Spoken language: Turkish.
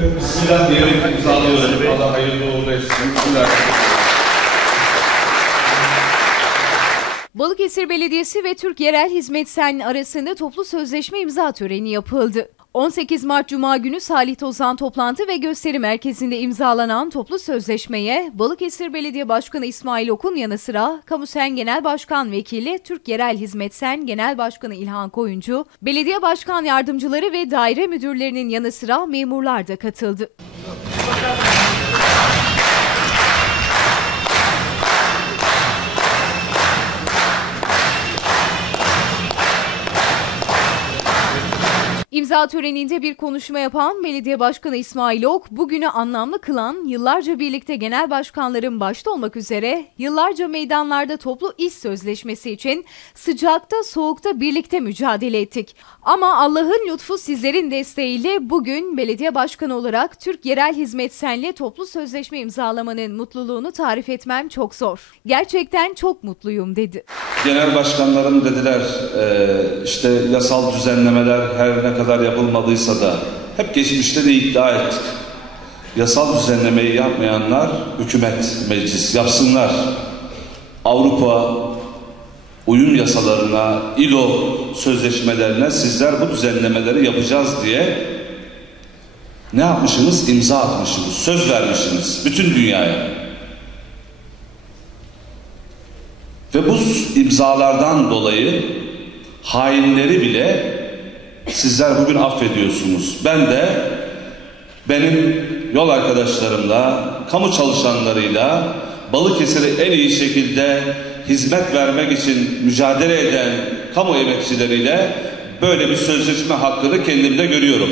Bismillah diyerek imzalıyorum. Allah hayırlı uğurlu etsin. Bismillah. Balıkesir Belediyesi ve Türk Yerel Hizmet Sen arasında toplu sözleşme imza töreni yapıldı. 18 Mart Cuma günü Salih Tozan toplantı ve gösteri merkezinde imzalanan toplu sözleşmeye Balıkesir Belediye Başkanı İsmail Okun yanı sıra Kamusen Genel Başkan Vekili Türk Yerel Hizmet Sen Genel Başkanı İlhan Koyuncu, belediye başkan yardımcıları ve daire müdürlerinin yanı sıra memurlar da katıldı. İmza töreninde bir konuşma yapan Belediye Başkanı İsmail Ok, bugünü anlamlı kılan yıllarca birlikte genel başkanların başta olmak üzere yıllarca meydanlarda toplu iş sözleşmesi için sıcakta soğukta birlikte mücadele ettik. Ama Allah'ın lütfu sizlerin desteğiyle bugün belediye başkanı olarak Türk Yerel Hizmet Sen'le toplu sözleşme imzalamanın mutluluğunu tarif etmem çok zor. Gerçekten çok mutluyum dedi. Genel başkanlarım dediler e, işte yasal düzenlemeler her ne kadar yapılmadıysa da hep geçmişte de iddia ettik. Yasal düzenlemeyi yapmayanlar hükümet, meclis yapsınlar. Avrupa uyum yasalarına, ILO sözleşmelerine sizler bu düzenlemeleri yapacağız diye ne yapmışsınız? İmza atmışsınız, söz vermişsiniz bütün dünyaya. Ve bu imzalardan dolayı hainleri bile sizler bugün affediyorsunuz. Ben de benim yol arkadaşlarımla, kamu çalışanlarıyla Balıkesir'e en iyi şekilde hizmet vermek için mücadele eden kamu emekçileriyle böyle bir sözleşme hakkını kendimde görüyorum.